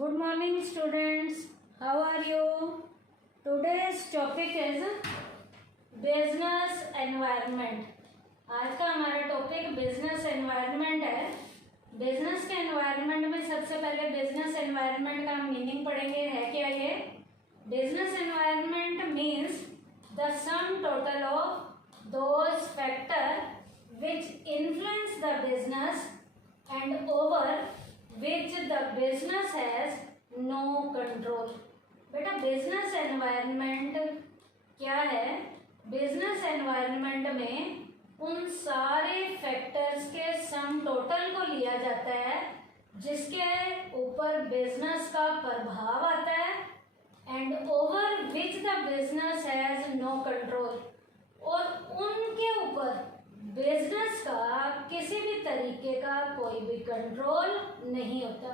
Good morning students. How are you? Today's topic is business environment. आज का हमारा topic business environment है। Business के एनवायरनमेंट में सबसे पहले बिजनेस एनवायरनमेंट का हम मीनिंग पढ़ेंगे। है क्या ये? Business environment means the sum total of those factor which influence the business and over which the business has no control। बेटा बिजनेस एनवायरनमेंट क्या है? बिजनेस एनवायरनमेंट में उन सारे फैक्टर्स के सम टोटल को लिया जाता है जिसके ऊपर बिजनेस का प्रभाव आता है and over which the business has no control, और उनके ऊपर बिजनेस का किसी भी तरीके का कोई भी कंट्रोल नहीं होता।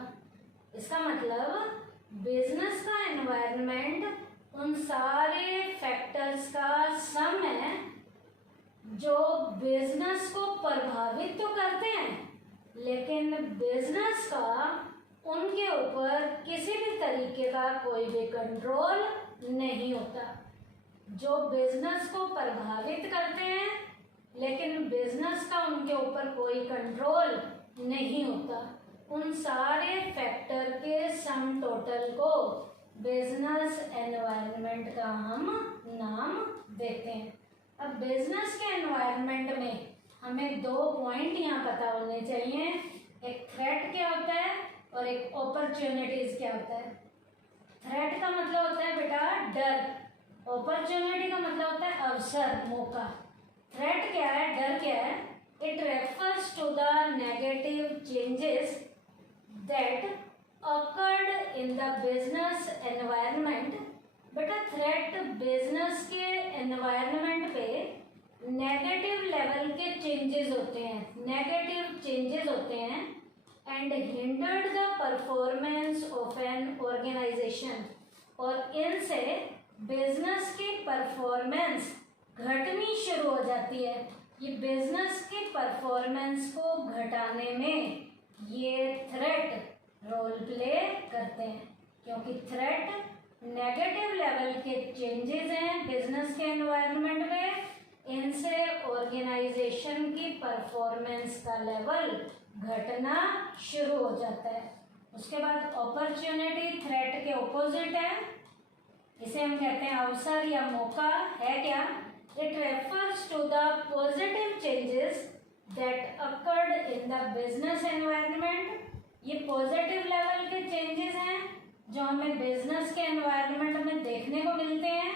इसका मतलब बिजनेस का एनवायरनमेंट उन सारे फैक्टर्स का सम है जो बिजनेस को प्रभावित तो करते हैं लेकिन बिजनेस का उनके ऊपर किसी भी तरीके का कोई भी कंट्रोल नहीं होता। जो बिजनेस को प्रभावित करते हैं लेकिन बिजनेस का उनके ऊपर कोई कंट्रोल नहीं होता, उन सारे फैक्टर के सम टोटल को बिजनेस एनवायरनमेंट का हम नाम देते हैं। अब बिजनेस के एनवायरनमेंट में हमें दो पॉइंट यहाँ पता होने चाहिए, एक थ्रेट क्या होता है और एक अपॉर्चुनिटीज क्या होता है। थ्रेट का मतलब होता है बेटा डर, अपॉर्चुनिटी का मतलब होता है अवसर, मौका। थ्रेट क्या है, डर क्या है? It refers to the negative changes that occurred in the business environment. बेटा थ्रेट बिजनेस के एनवायरनमेंट पे नेगेटिव लेवल के चेंजेस होते हैं, नेगेटिव चेंजेस होते हैं and hindered the performance of an organisation, और इनसे बिजनेस की परफॉर्मेंस घटनी शुरू हो जाती है। ये बिजनेस की परफॉर्मेंस को घटाने में ये थ्रेट रोल प्ले करते हैं, क्योंकि थ्रेट नेगेटिव लेवल के चेंजेस हैं बिजनेस के एनवायरनमेंट में, इनसे ऑर्गेनाइजेशन की परफॉर्मेंस का लेवल घटना शुरू हो जाता है। उसके बाद अपॉर्चुनिटी थ्रेट के ऑपोजिट है, इसे हम कहते हैं अवसर या मौका। है क्या? It refers to the positive changes that occurred in the business environment। ये पॉजिटिव लेवल के चेंजेस हैं जो हमें बिजनेस के एनवायरनमेंट में देखने को मिलते हैं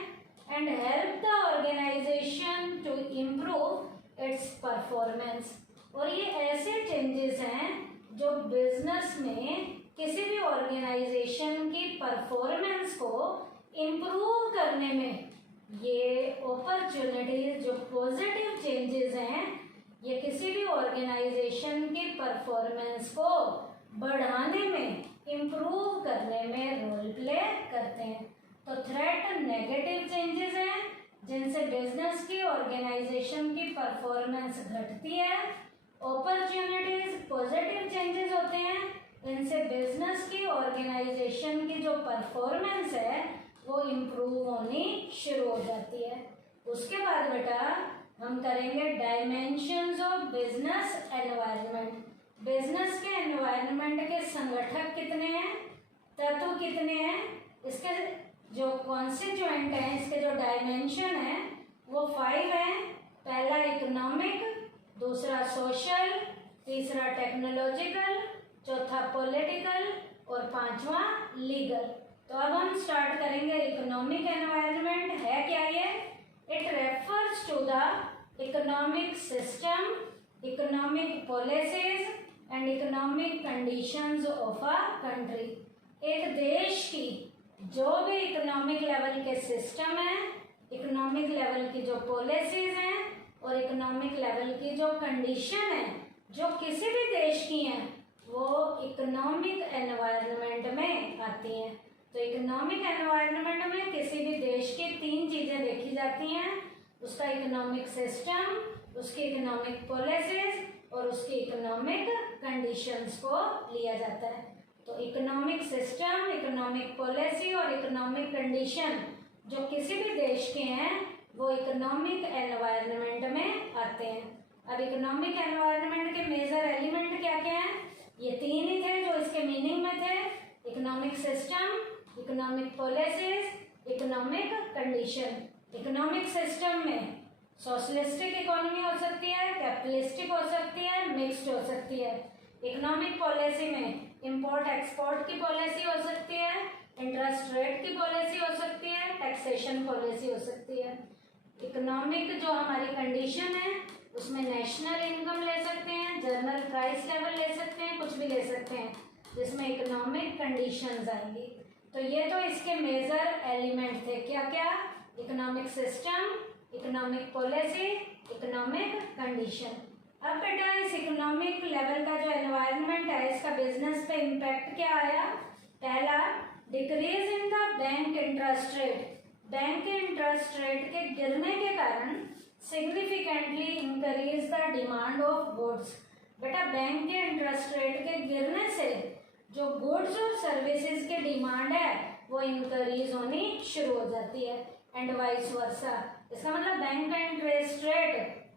and help the organisation to improve its performance. और ये ऐसे चेंजेस हैं जो बिजनेस में किसी भी ऑर्गेनाइजेशन की परफॉर्मेंस को इम्प्रूव करने में, ये अपॉर्चुनिटीज जो पॉजिटिव चेंजेस हैं ये किसी भी ऑर्गेनाइजेशन की परफॉर्मेंस को बढ़ाने में, इम्प्रूव करने में रोल प्ले करते हैं। तो थ्रेट नेगेटिव चेंजेस हैं जिनसे बिजनेस की ऑर्गेनाइजेशन की परफॉर्मेंस घटती है। अपॉर्चुनिटीज पॉजिटिव चेंजेस होते हैं, इनसे बिजनेस की ऑर्गेनाइजेशन की जो परफॉर्मेंस है वो इम्प्रूव होनी शुरू हो जाती है। उसके बाद बेटा हम करेंगे dimensions of business environment. Business के एनवायरनमेंट के संगठक कितने हैं, तत्व कितने हैं, इसके जो कॉन्स्टिट्यूएंट हैं, इसके जो डायमेंशन है वो 5 हैं। पहला इकोनॉमिक, दूसरा सोशल, तीसरा टेक्नोलॉजिकल, चौथा पॉलिटिकल और पांचवा लीगल। तो अब हम स्टार्ट करेंगे इकोनॉमिक एनवायरनमेंट। है क्या ये? It refers to the economic system, economic policies and economic conditions of a country. एक देश की जो भी इकोनॉमिक लेवल के सिस्टम है, इकोनॉमिक लेवल की जो पॉलिसीज हैं और इकोनॉमिक लेवल की जो कंडीशन है जो किसी भी देश की हैं वो इकोनॉमिक एनवायरनमेंट में आती हैं। तो इकोनॉमिक एनवायरनमेंट में किसी भी देश की 3 चीज़ें देखी जाती हैं, उसका इकोनॉमिक सिस्टम, उसकी इकोनॉमिक पॉलिसीज और उसकी इकोनॉमिक कंडीशंस को लिया जाता है। तो इकोनॉमिक सिस्टम, इकोनॉमिक पॉलिसी और इकोनॉमिक कंडीशन जो किसी भी देश के हैं वो इकोनॉमिक एनवायरनमेंट में आते हैं। अब इकोनॉमिक एनवायरनमेंट के मेजर एलिमेंट क्या क्या हैं? ये तीन ही थे जो इसके मीनिंग में थे, economic system, economic policies, economic condition. Economic system में सोशलिस्टिक इकोनॉमी हो सकती है, कैपिटलिस्टिक हो सकती है, मिक्स्ड हो सकती है। इकोनॉमिक पॉलिसी में इंपोर्ट एक्सपोर्ट की पॉलिसी हो सकती है, इंटरेस्ट रेट की पॉलिसी हो सकती है, टैक्सेशन पॉलिसी हो सकती है। इकोनॉमिक जो हमारी कंडीशन है उसमें नेशनल इनकम ले सकते हैं, जनरल प्राइस लेवल ले सकते हैं, कुछ भी ले सकते हैं जिसमें इकोनॉमिक कंडीशंस आएंगी। तो ये तो इसके मेजर एलिमेंट थे, क्या क्या? Economic system, economic policy, economic condition. अब बेटा इस इकोनॉमिक लेवल का जो एनवायरनमेंट है इसका बिजनेस पे इम्पैक्ट क्या आया? पहला, decrease in the bank interest rate. Bank के इंटरेस्ट रेट के गिरने के कारण significantly increase the demand of goods. बेटा बैंक के इंटरेस्ट रेट के गिरने से जो गुड्स और सर्विसेज की डिमांड है वो इंक्रीज होनी शुरू हो जाती है, एंड वाइस वर्सा। इसका मतलब बैंक का इंटरेस्ट रेट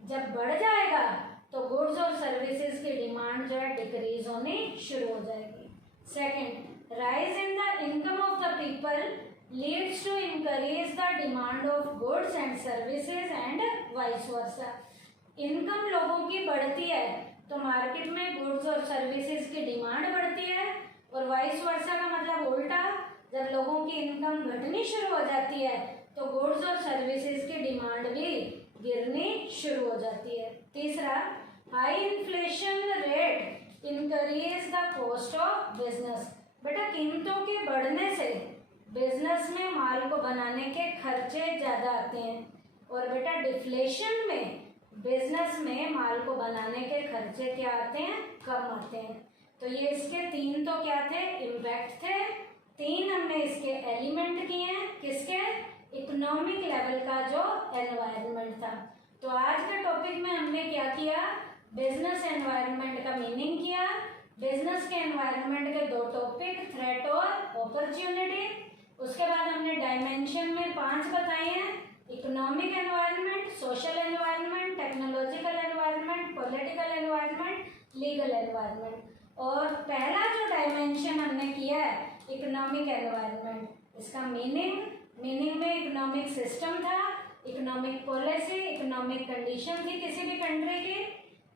जब बढ़ जाएगा तो गुड्स और सर्विसेज की डिमांड जो है डिक्रीज होनी शुरू हो जाएगी। Second, rise in the income of the people leads to increase the demand of goods and services and vice versa. Income लोगों की बढ़ती है तो मार्केट में गुड्स और सर्विसेज की डिमांड बढ़ती है, और वाइस वर्सा का मतलब उल्टा, जब लोगों की इनकम घटनी शुरू हो जाती है तो गुड्स और सर्विसेज की डिमांड भी गिरनी शुरू हो जाती है। तीसरा, high inflation rate increase the cost of business. बेटा कीमतों के बढ़ने से बिजनेस में माल को बनाने के खर्चे ज़्यादा आते हैं, और बेटा डिफ्लेशन में बिजनेस में माल को बनाने के खर्चे क्या आते हैं? कम आते हैं। तो ये इसके तीन तो क्या थे? इम्पैक्ट थे। तीन हमने इसके एलिमेंट किए हैं, किसके? इकोनॉमिक लेवल का जो एनवायरनमेंट था। तो आज के टॉपिक में हमने क्या किया? बिजनेस एनवायरनमेंट का मीनिंग किया, बिजनेस के एनवायरनमेंट के दो टॉपिक, थ्रेट और अपॉर्चुनिटी। उसके बाद हमने डायमेंशन में 5 बताए हैं, economic environment, social environment, technological environment, political environment, legal environment. और पहला जो डायमेंशन हमने किया है इकोनॉमिक एनवायरनमेंट, इसका मीनिंग में इकोनॉमिक सिस्टम था, इकोनॉमिक पॉलिसी, इकोनॉमिक कंडीशन थी किसी भी कंट्री की।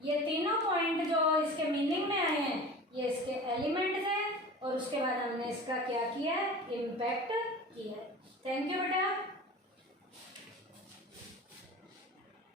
ये तीनों पॉइंट जो इसके मीनिंग में आए हैं ये इसके एलिमेंट थे, और उसके बाद हमने इसका क्या किया है? इम्पैक्ट किया है। थैंक यू बेटा।